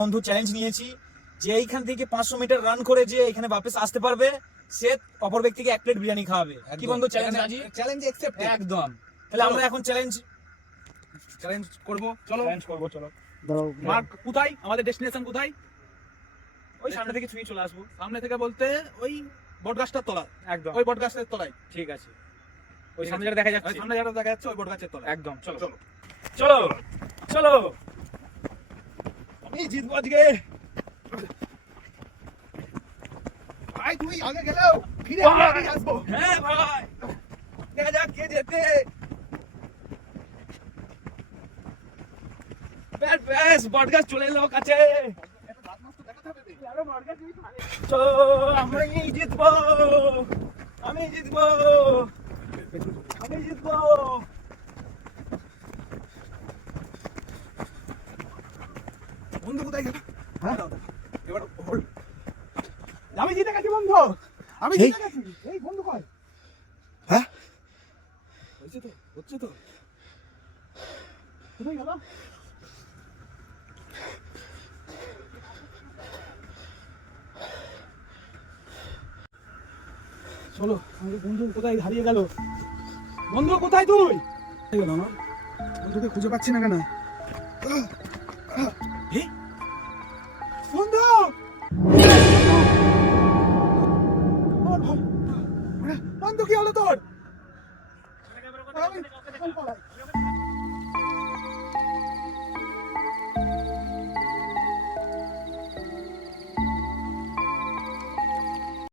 বন্ধু চ্যালেঞ্জ নিয়েছি যে এইখান থেকে 500 মিটার রান করে যে এখানে वापस আসতে পারবে সে অপর ব্যক্তিকে এক প্লেট বিরিয়ানি খাওয়াবে। কি বন্ধু চ্যালেঞ্জ রাজি? চ্যালেঞ্জ অ্যাকসেপ্টেড একদম। তাহলে আমরা এখন চ্যালেঞ্জ করব। চলো চলো। মার্ক কোথায়, আমাদের ডেস্টিনেশন কোথায়? ওই সামনে থেকে ছুঁয়ে চলে আসবো। সামনে থেকে বলতে ওই বটগাছটার তলা, একদম ওই বটগাছের তলায়। ঠিক আছে। ওই সামনে যেটা দেখা যাচ্ছে, সামনে যেটা দেখা যাচ্ছে ওই বটগাছের তলায়। একদম। চলো চলো চলো চলো। আমি জিতবো আজকে। ভাই তুই আগে গেলেও ফিরে আমরা আগে আসবো। হ্যাঁ ভাই, দেখা যাক কে জেতে। ব্যাস বটগাছ চলে এলো কাছে। চলো আমরাই জিতবো, আমি জিতবো, আমি জিতবো। বন্ধু কোথায় গেল? হ্যাঁ এবার হোল্ড। আমি জিতে গেছি বন্ধু, আমি জিতে গেছি। এই বন্ধু কই? হ্যাঁ হচ্ছে তো কোথায় গেল? চলো, আমাদের বন্ধু কোথায় হারিয়ে গেল? বন্ধু কোথায় তুই? কোথায় গেল আমার বন্ধুকে খুঁজে পাচ্ছি না কেন? এই, বন্ধু! বন্ধু কি হলো তোর? আমি পলাই।